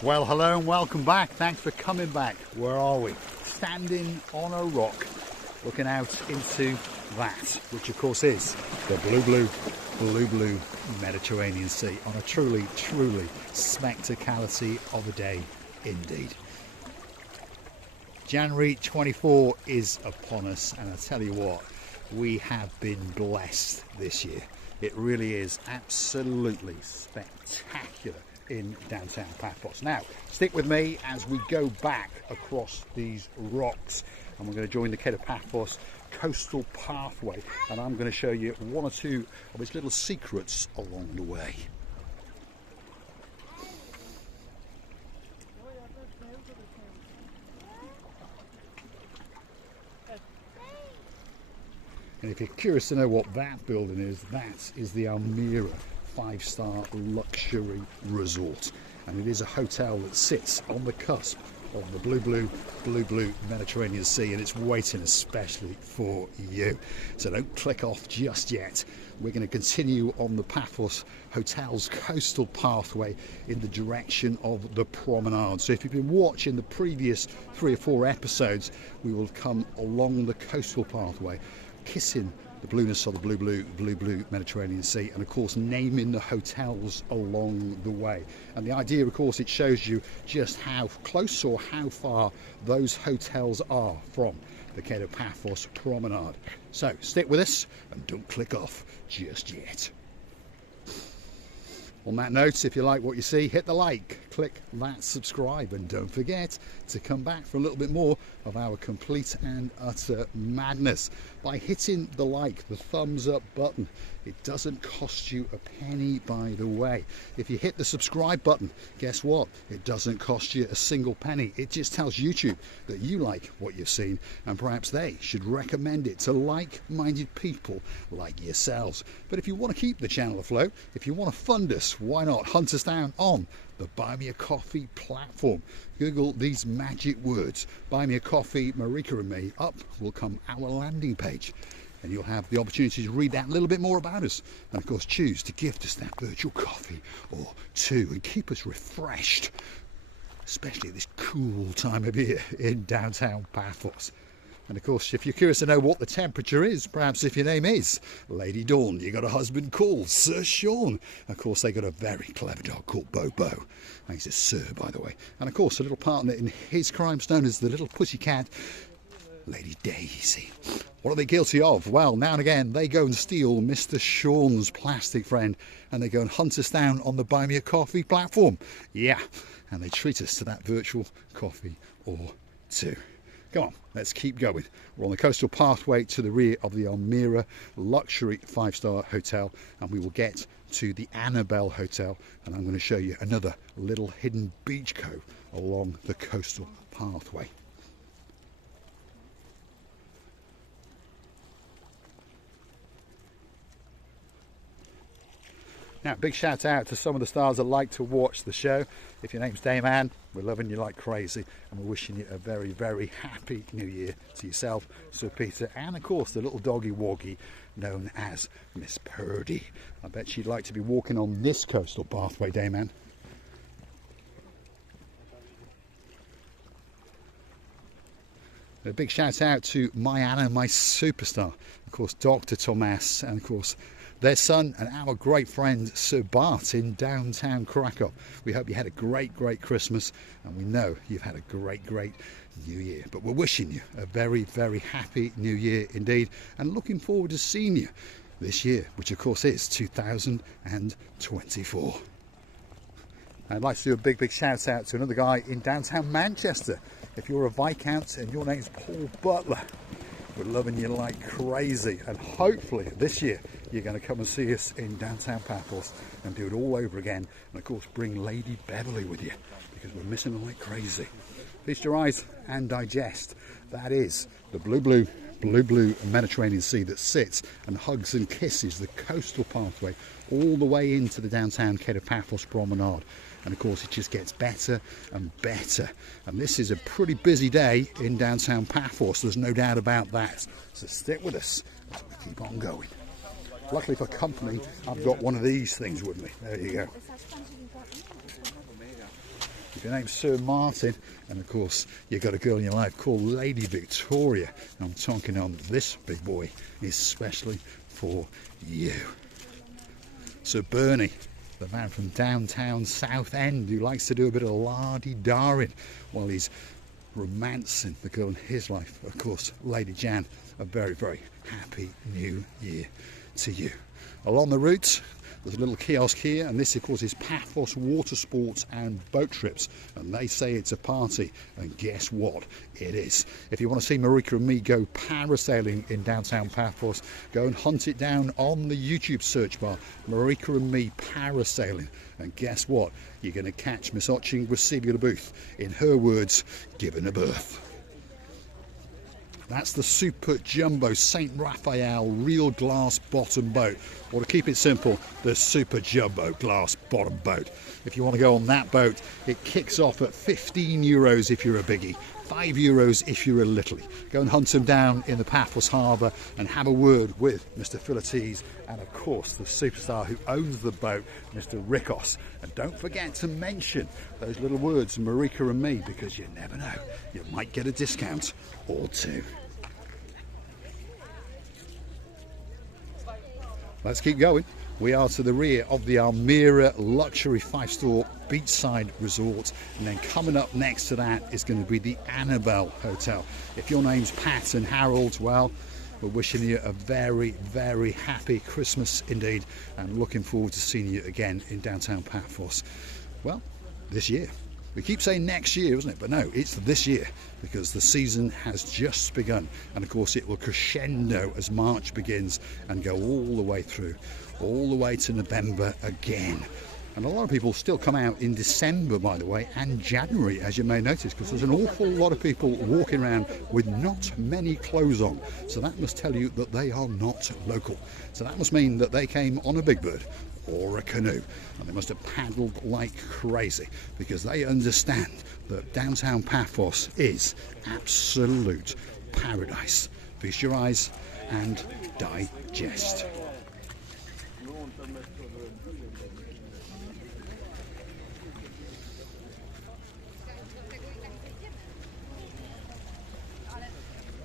Well, hello and welcome back. Thanks for coming back. Where are we? Standing on a rock, looking out into that, which of course is the blue Mediterranean Sea on a truly spectacularity of a day indeed. January 24 is upon us, and I tell you what, we have been blessed this year. It really is absolutely spectacular in downtown Paphos. Now, stick with me as we go back across these rocks, and we're going to join the Kato Paphos coastal pathway, and I'm going to show you one or two of its little secrets along the way. And if you're curious to know what that building is, that is the Almira 5-star luxury resort, and it is a hotel that sits on the cusp of the blue Mediterranean Sea, and it's waiting especially for you. So don't click off just yet. We're going to continue on the Paphos Hotel's coastal pathway in the direction of the Promenade. So if you've been watching the previous 3 or 4 episodes, we will come along the coastal pathway, kissing the blueness of the blue Mediterranean Sea, and of course naming the hotels along the way. And the idea, of course, it shows you just how close or how far those hotels are from the Kato Paphos Promenade. So stick with us and don't click off just yet. On that note, if you like what you see, hit the like, click that subscribe, and don't forget to come back for a little bit more of our complete and utter madness by hitting the like, the thumbs up button. It doesn't cost you a penny, by the way. If you hit the subscribe button, guess what? It doesn't cost you a single penny. It just tells YouTube that you like what you've seen, and perhaps they should recommend it to like-minded people like yourselves. But if you want to keep the channel afloat, if you want to fund us, why not hunt us down on the Buy Me a Coffee platform. Google these magic words, Buy Me a Coffee, Marika and me. Up will come our landing page, and you'll have the opportunity to read that a little bit more about us, and of course choose to gift us that virtual coffee or two and keep us refreshed, especially at this cool time of year in downtown Paphos. And of course, if you're curious to know what the temperature is, perhaps if your name is Lady Dawn, you got a husband called Sir Sean. Of course, they got a very clever dog called Bobo. And he's a Sir, by the way. And of course, a little partner in his crimes known as the little pussycat, Lady Daisy. What are they guilty of? Well, now and again, they go and steal Mr. Sean's plastic friend, and they go and hunt us down on the Buy Me a Coffee platform. Yeah, and they treat us to that virtual coffee or two. Come on, let's keep going. We're on the coastal pathway to the rear of the Almira luxury 5-star hotel, and we will get to the Annabelle Hotel, and I'm going to show you another little hidden beach cove along the coastal pathway. Now, big shout out to some of the stars that like to watch the show. If your name's Dayman, we're loving you like crazy, and we're wishing you a very happy new year to yourself, Sir Peter, and of course the little doggy woggy known as Miss Purdy. I bet she'd like to be walking on this coastal pathway, Dayman. A big shout out to my Anna, my superstar, of course Dr. Thomas, and of course their son and our great friend Sir Bart in downtown Krakow. We hope you had a great Christmas, and we know you've had a great new year. But we're wishing you a very happy new year indeed, and looking forward to seeing you this year, which of course is 2024. I'd like to do a big shout out to another guy in downtown Manchester. If you're a Viscount and your name's Paul Butler, we're loving you like crazy, and hopefully this year you're going to come and see us in downtown Paphos and do it all over again, and of course bring Lady Beverly with you, because we're missing her like crazy. Feast your eyes and digest. That is the blue Mediterranean Sea that sits and hugs and kisses the coastal pathway all the way into the downtown Kato Paphos Promenade. And of course it just gets better and better, and this is a pretty busy day in downtown Paphos, there's no doubt about that. So stick with us as we keep on going. Luckily for company, I've got one of these things with me. There you go. If your name's Sir Martin, and of course you've got a girl in your life called Lady Victoria, I'm talking on this big boy, especially for you. Sir Bernie, the man from downtown Southend who likes to do a bit of lardy-darring while he's romancing the girl in his life. Of course, Lady Jan, a very, very happy new year to you. Along the route, there's a little kiosk here, and this of course is Paphos Water Sports and Boat Trips, and they say it's a party, and guess what? It is. If you want to see Marika and me go parasailing in downtown Paphos, go and hunt it down on the YouTube search bar, Marika and me parasailing, and guess what? You're going to catch Miss Otching with Celia Booth, in her words, giving a birth. That's the Super Jumbo St. Raphael real glass bottom boat, or to keep it simple, the Super Jumbo glass bottom boat. If you want to go on that boat, it kicks off at €15 if you're a biggie, €5 if you're a littlie. Go and hunt them down in the Paphos Harbour and have a word with Mr. Philotes and of course the superstar who owns the boat, Mr. Rikos. And don't forget to mention those little words, Marika and me, because you never know, you might get a discount or two. Let's keep going. We are to the rear of the Almira luxury 5-star beachside resort, and then coming up next to that is going to be the Annabelle Hotel. If your name's Pat and Harold, well, we're wishing you a very, very happy Christmas indeed, and looking forward to seeing you again in downtown Paphos. Well, this year. We keep saying next year, isn't it? But no, it's this year, because the season has just begun, and of course it will crescendo as March begins and go all the way through, all the way to November again. And a lot of people still come out in December, by the way, and January, as you may notice, because there's an awful lot of people walking around with not many clothes on. So that must tell you that they are not local. So that must mean that they came on a big bird or a canoe, and they must have paddled like crazy, because they understand that downtown Paphos is absolute paradise. Feast your eyes and digest.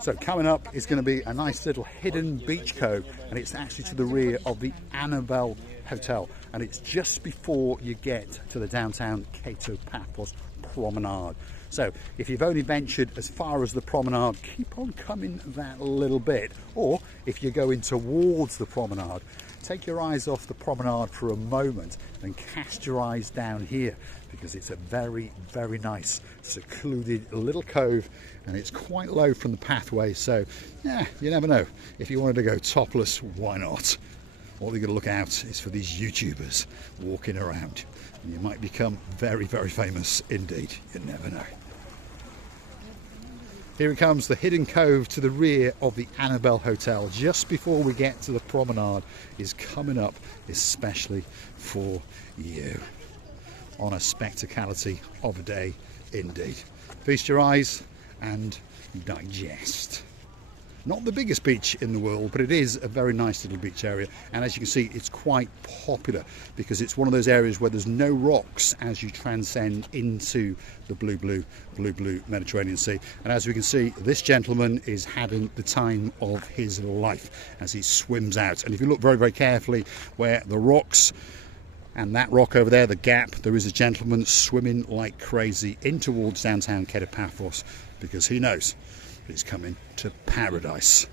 So coming up is going to be a nice little hidden beach cove, and it's actually to the rear of the Annabelle Hotel, and it's just before you get to the downtown Kato Paphos Promenade. So if you've only ventured as far as the Promenade, keep on coming that little bit, or if you're going towards the Promenade, take your eyes off the Promenade for a moment and cast your eyes down here, because it's a very, very nice secluded little cove, and it's quite low from the pathway, so yeah, you never know. If you wanted to go topless, why not? All you've got to look out is for these YouTubers walking around, and you might become very, very famous indeed. You never know. Here it comes, the hidden cove to the rear of the Annabelle Hotel, just before we get to the Promenade, is coming up especially for you on a spectacality of a day indeed. Feast your eyes and digest. Not the biggest beach in the world, but it is a very nice little beach area, and as you can see, it's quite popular because it's one of those areas where there's no rocks as you transcend into the blue Mediterranean Sea. And as we can see, this gentleman is having the time of his life as he swims out. And if you look very, very carefully where the rocks and that rock over there, the gap, there is a gentleman swimming like crazy in towards downtown Kato Paphos, because he knows he's coming to paradise.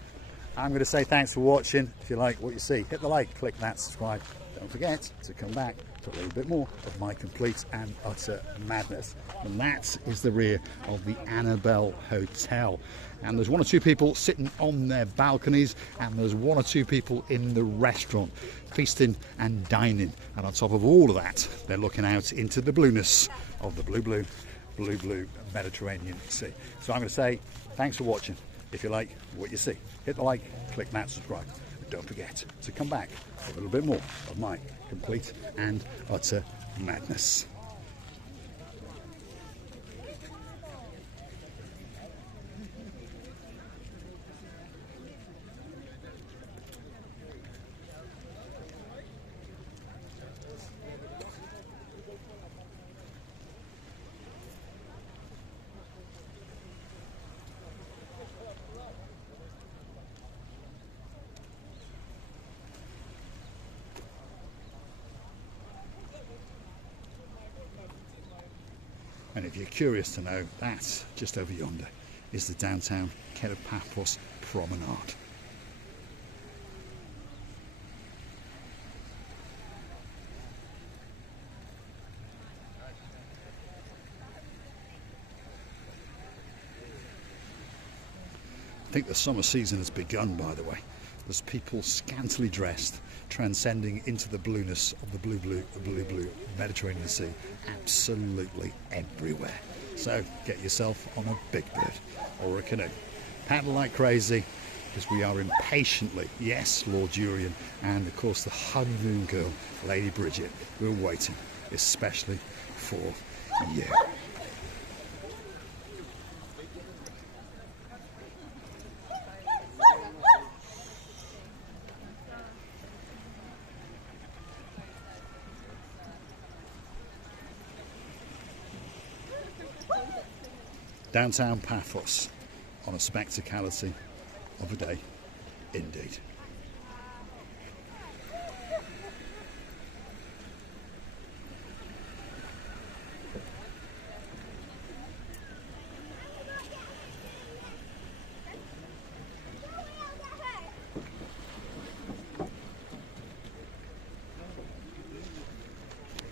I'm going to say thanks for watching. If you like what you see, hit the like, click that, subscribe. Don't forget to come back to a little bit more of my complete and utter madness. And that is the rear of the Annabelle Hotel. And there's one or two people sitting on their balconies, and there's one or two people in the restaurant feasting and dining. And on top of all of that, they're looking out into the blueness of the blue Mediterranean Sea. So I'm going to say thanks for watching. If you like what you see, hit the like, click that, subscribe. And don't forget to come back for a little bit more of my complete and utter madness. And if you're curious to know, that just over yonder is the downtown Kato Paphos Promenade. I think the summer season has begun, by the way. There's people scantily dressed, transcending into the blueness of the blue Mediterranean Sea, absolutely everywhere. So get yourself on a big bird or a canoe. Paddle like crazy, because we are impatiently, yes, Lord Durian, and of course the honeymoon girl, Lady Bridget, we're waiting, especially for you. Downtown Paphos on a spectacality of a day indeed.